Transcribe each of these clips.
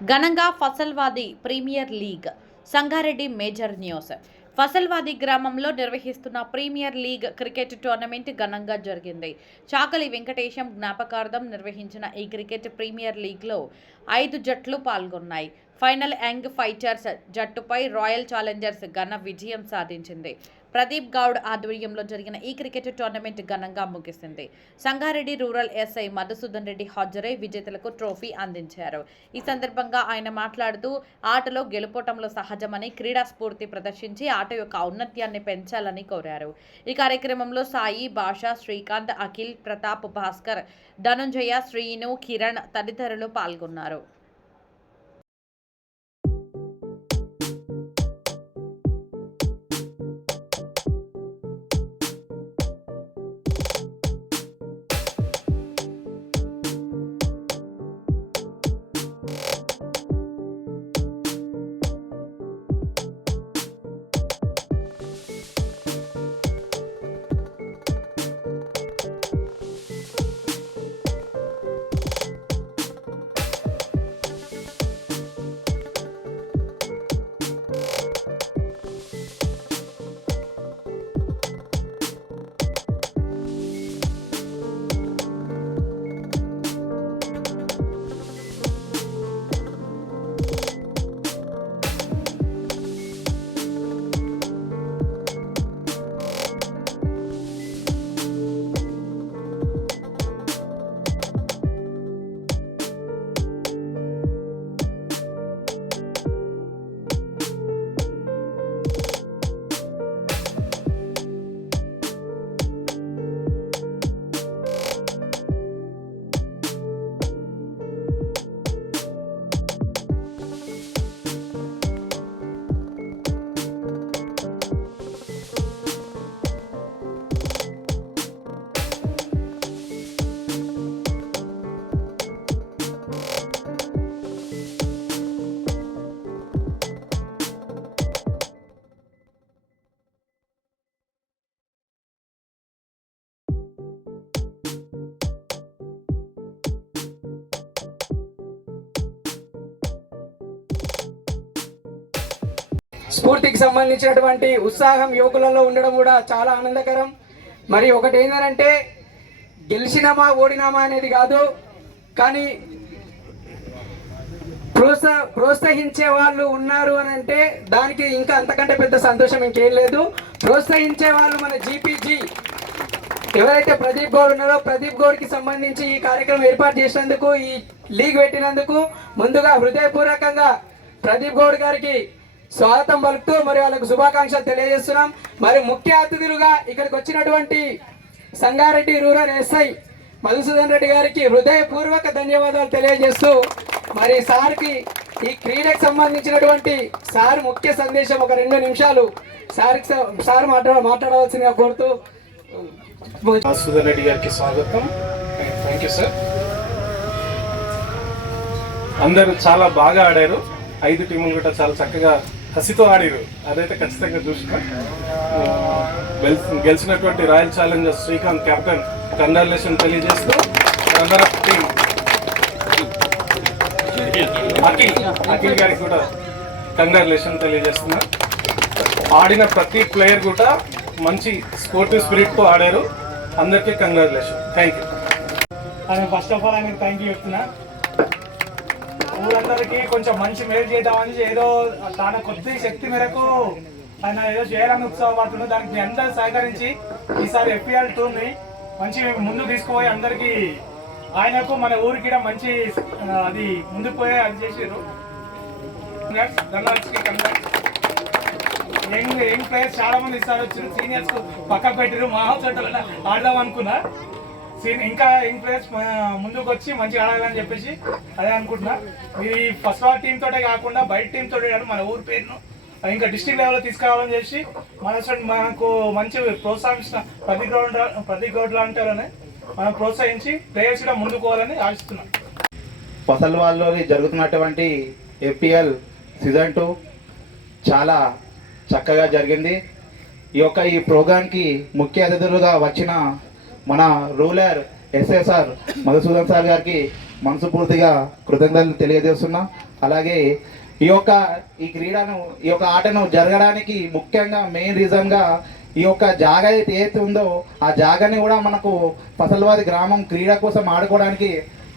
ఘనంగా Fasalwadi premier league Sangareddy major news. Fasalwadi గ్రామంలో నిర్వహిస్తున్న ప్రీమియర్ లీగ్ క్రికెట్ టోర్నమెంట్ ఘనంగా జరిగింది. చాకలి వెంకటేశం జ్ఞాపకార్థం నిర్వహించిన ఈ క్రికెట్ ప్రీమియర్ లీగ్లో 5 జట్లు పాల్గొన్నాయి. ఫైనల్ యంగ్ ఫైటర్స్ జట్టుపై రాయల్ ఛాలెంజర్స్ ఘన విజయం సాధించింది. ప్రదీప్ గౌడ్ ఆధ్వర్యంలో జరిగిన ఈ క్రికెట్ టోర్నమెంట్ ఘనంగా ముగిసింది. సంగారెడ్డి రూరల్ ఎస్ఐ మధుసూదన్ రెడ్డి హాజరై విజేతలకు ట్రోఫీ అందించారు. ఈ సందర్భంగా ఆయన మాట్లాడుతూ ఆటలో గెలుపోటంలో సహజమని, క్రీడా స్ఫూర్తి ప్రదర్శించి ఆట యొక్క ఔన్నత్యాన్ని పెంచాలని కోరారు. ఈ కార్యక్రమంలో సాయి, భాష, శ్రీకాంత్, అఖిల్, ప్రతాప్, భాస్కర్, ధనుంజయ, శ్రీను, కిరణ్ తదితరులు పాల్గొన్నారు. స్ఫూర్తికి సంబంధించినటువంటి ఉత్సాహం యువకులలో ఉండడం కూడా చాలా ఆనందకరం. మరి ఒకటి ఏంటంటే గెలిచినామా ఓడినామా అనేది కాదు, కానీ ప్రోత్సహించే వాళ్ళు ఉన్నారు అని అంటే దానికి ఇంకా అంతకంటే పెద్ద సంతోషం ఇంకేం లేదు. ప్రోత్సహించే వాళ్ళు మన జీపీజీ ఎవరైతే ప్రదీప్ గౌడ్ ఉన్నారో, ప్రదీప్ గౌడ్కి సంబంధించి ఈ కార్యక్రమం ఏర్పాటు చేసినందుకు, ఈ లీగ్ పెట్టినందుకు ముందుగా హృదయపూర్వకంగా ప్రదీప్ గౌడ్ గారికి స్వాగతం పలుకుతూ మరి వాళ్ళకు శుభాకాంక్షలు తెలియజేస్తున్నాం. మరి ముఖ్య అతిథులుగా ఇక్కడికి వచ్చినటువంటి సంగారెడ్డి రూరల్ ఎస్ఐ మధుసూదన్ రెడ్డి గారికి హృదయపూర్వక ధన్యవాదాలు తెలియజేస్తూ మరి సార్కి ఈ క్రీడకు సంబంధించినటువంటి సార్ ముఖ్య సందేశం ఒక 2 నిమిషాలు సార్ మాట్లాడవలసిందిగా కోరుతూ. మధుసూదన్ రెడ్డి గారికి స్వాగతం. Thank you sir. అందరూ చాలా బాగా ఆడారు. 5 టీములు కూడా చాలా చక్కగా కసితో ఆడారు. అదైతే ఖచ్చితంగా చూసిన. గెలిచినటువంటి royal Challengers Srikanth captain congratulation తెలియజేస్తూ, టీం అఖిల్ గారికి కూడా కంగ్రాచులేషన్ తెలియజేస్తున్నా. ఆడిన ప్రతి ప్లేయర్ కూడా మంచి స్పోర్టివ్ స్పిరిట్తో ఆడారు. అందరికీ congratulation. Thank you. First of all ఆయనకు థ్యాంక్ యూ చెప్తున్నా. ఊరందరికీ కొంచెం మంచి మేలు చేద్దామని ఏదో తన కొద్ది శక్తి మేరకు ఆయన ఏదో చేయాలని ఉత్సాహపడుతున్నాడు. దానికి మీ అందరూ సహకరించి ఈసారి FPL టూర్ని మంచి ముందు తీసుకుపోయి అందరికీ ఆయనకు మన ఊరికి మంచి అది ముందుకు పోయి అది చేసారు. యంగ్ ప్లేయర్స్ చాలా మంది ఇస్తారు వచ్చారు. సీనియర్స్ పక్కకు పెట్టారు. మహాచట్టలు ఆడదాం అనుకున్నా. ఇంకా యంగ్ ప్లేయర్స్ ముందుకు వచ్చి మంచిగా ఆడాలని చెప్పేసి అదే అనుకుంటున్నా. మీరు ఈ ఫస్ట్ వార్ టీమ్ తోటే కాకుండా బయట టీమ్ తోటే కాదు మన ఊరి పేరును ఇంకా డిస్ట్రిక్ట్ లెవెల్లో తీసుకురావాలని చేసి మనకు మంచి ప్రోత్సహించిన ప్రదీప్ గౌడ్ లాంటారని మనం ప్రోత్సహించి ప్లేయర్స్ కూడా ముందుకు పోవాలని ఆశిస్తున్నాం. ఫసల్వాల్లో జరుగుతున్నటువంటి FPL సీజన్ 2 చాలా చక్కగా జరిగింది. ఈ ప్రోగ్రాంకి ముఖ్య అతిథులుగా వచ్చిన మన రూరల్ SSR మధుసూదన్ సార్ గారికి మనస్ఫూర్తిగా కృతజ్ఞతలు తెలియజేస్తున్నా. అలాగే ఈ క్రీడను ఈ యొక్క ఆటను జరగడానికి ముఖ్యంగా మెయిన్ రీజన్గా ఈ యొక్క జాగా ఏదైతే ఉందో ఆ జాగాని కూడా మనకు ఫసల్వాది గ్రామం క్రీడ కోసం ఆడుకోవడానికి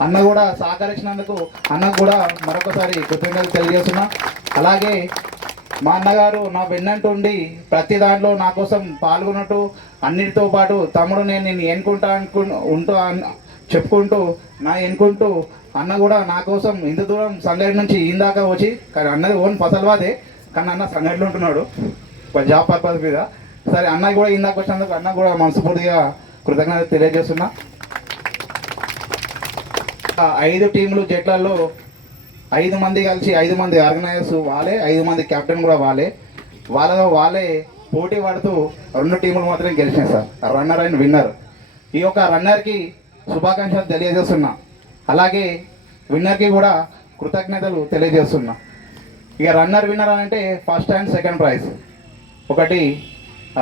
అన్న కూడా సహకరించినందుకు అన్నకు కూడా మరొకసారి కృతజ్ఞతలు తెలియజేస్తున్నా. అలాగే మా అన్నగారు నా వెన్నంటుండి ప్రతి దాంట్లో నా కోసం పాల్గొన్నట్టు అన్నిటితో పాటు తమ్ముడు నేను ఎన్నుకుంటా చెప్పుకుంటూ ఎన్నుకుంటూ అన్న కూడా నా కోసం ఇంత దూరం సంగారెడ్డి నుంచి ఇందాక వచ్చి, కానీ అన్నది ఓన్ ఫసల్వాదే, కానీ అన్న సంగారెడ్డిలో ఉంటున్నాడు జాబ్ పర్పస్ మీద. సరే అన్న కూడా ఇందాక వచ్చినందుకు అన్న కూడా మనస్ఫూర్తిగా కృతజ్ఞతలు తెలియజేస్తున్నా. 5 టీంలు జట్లలో 5 మంది కలిసి 5 మంది ఆర్గనైజర్స్ వాళ్ళే, 5 మంది కెప్టెన్ కూడా వాళ్ళే పోటీ పడుతూ 2 టీములు మాత్రమే గెలిచినాయి సార్, రన్నర్ అండ్ విన్నర్. ఈ యొక్క రన్నర్కి శుభాకాంక్షలు తెలియజేస్తున్నా. అలాగే విన్నర్కి కూడా కృతజ్ఞతలు తెలియజేస్తున్నా. ఇక రన్నర్ విన్నర్ అని అంటే ఫస్ట్ అండ్ సెకండ్ ప్రైజ్, ఒకటి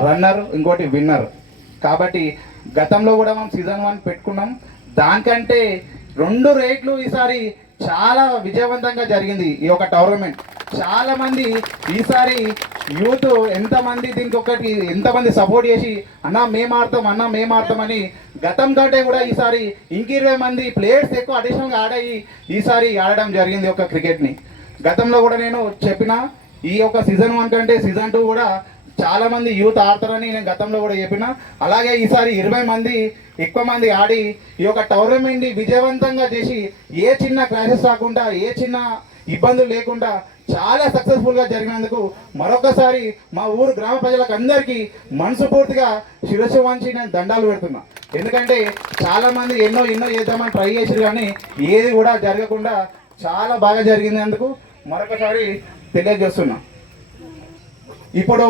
రన్నర్ ఇంకోటి విన్నర్. కాబట్టి గతంలో కూడా మనం సీజన్ 1 పెట్టుకున్నాం, దానికంటే 2 రేట్లు ఈసారి చాలా విజయవంతంగా జరిగింది ఈ యొక్క టోర్నమెంట్. చాలా మంది ఈసారి యూత్ ఎంతమంది సపోర్ట్ చేసి అన్న మేము ఆడతామని గతం కంటే కూడా ఈసారి 20 మంది ప్లేయర్స్ ఎక్కువ అడిషనల్గా ఆడాయి ఈసారి ఆడడం జరిగింది ఒక క్రికెట్ని. గతంలో కూడా నేను చెప్పిన ఈ యొక్క సీజన్ 1 కంటే సీజన్ 2 కూడా చాలా మంది యూత్ ఆడతారని నేను గతంలో కూడా చెప్పిన. అలాగే ఈసారి 20 మంది ఎక్కువ మంది ఆడి ఈ యొక్క టోర్నమెంట్ని విజయవంతంగా చేసి ఏ చిన్న క్లాషెస్ రాకుండా ఏ చిన్న ఇబ్బందులు లేకుండా చాలా సక్సెస్ఫుల్గా జరిగినందుకు మరొకసారి మా ఊరు గ్రామ ప్రజలకు అందరికీ మనస్ఫూర్తిగా శిరస్సు వంచి నేను దండాలు పెడుతున్నా. ఎందుకంటే చాలామంది ఎన్నో చేద్దామని ట్రై చేసారు, కానీ ఏది కూడా జరగకుండా చాలా బాగా జరిగినందుకు మరొకసారి తెలియజేస్తున్నా. ఇప్పుడు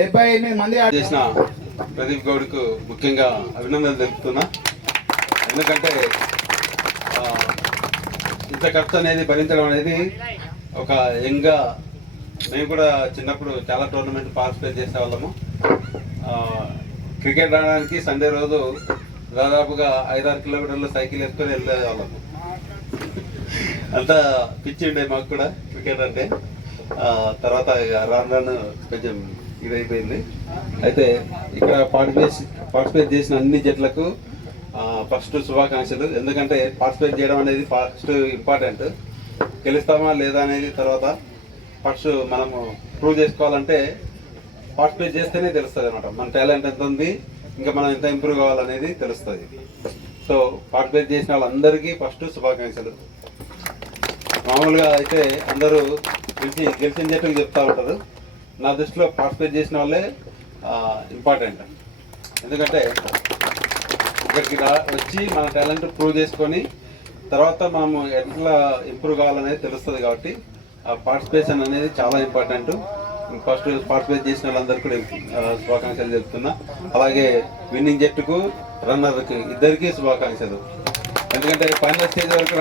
78 మంది చేసిన ప్రదీప్ గౌడ్కు ముఖ్యంగా అభినందనలు తెలుపుతున్నా. ఎందుకంటే ఇంత ఖర్చు అనేది భరించడం అనేది ఒక యంగ్గా, మేము కూడా చిన్నప్పుడు చాలా టోర్నమెంట్ పార్టిసిపేట్ చేసేవాళ్ళము. క్రికెట్ ఆడడానికి సండే రోజు దాదాపుగా 5-6 కిలోమీటర్లు సైకిల్ వేసుకొని వెళ్ళేవాళ్ళము. అంతా పిచ్చి ఉండే మాకు కూడా క్రికెట్ అంటే. తర్వాత రాను కొంచెం ఇదైపోయింది. అయితే ఇక్కడ పార్టిసిపేట్ చేసిన అన్ని జట్లకు ఫస్ట్ శుభాకాంక్షలు. ఎందుకంటే పార్టిసిపేట్ చేయడం అనేది ఫస్ట్ ఇంపార్టెంట్. గెలుస్తామా లేదా అనేది తర్వాత ఫస్ట్ మనము ప్రూవ్ చేసుకోవాలంటే పార్టిసిపేట్ చేస్తేనే తెలుస్తుంది అనమాట. మన టాలెంట్ ఎంత ఉంది, ఇంకా మనం ఎంత ఇంప్రూవ్ కావాలనేది తెలుస్తుంది. సో పార్టిసిపేట్ చేసిన వాళ్ళందరికీ ఫస్ట్ శుభాకాంక్షలు. మామూలుగా అయితే అందరూ గెలిచిన జట్టుకు చెప్తా ఉంటారు. నా దృష్టిలో పార్టిసిపేట్ చేసిన వాళ్ళే ఇంపార్టెంట్. ఎందుకంటే ఇక్కడికి వచ్చి మన టాలెంట్ ప్రూవ్ చేసుకొని తర్వాత మనము ఎట్లా ఇంప్రూవ్ కావాలనేది తెలుస్తుంది. కాబట్టి ఆ పార్టిసిపేషన్ అనేది చాలా ఇంపార్టెంట్. ఫస్ట్ పార్టిసిపేట్ చేసిన వాళ్ళందరికీ కూడా శుభాకాంక్షలు చెప్తున్నా. అలాగే విన్నింగ్ జట్టుకు రన్నర్కి ఇద్దరికీ శుభాకాంక్షలు. ఎందుకంటే ఫైనల్ స్టేజ్ వరకు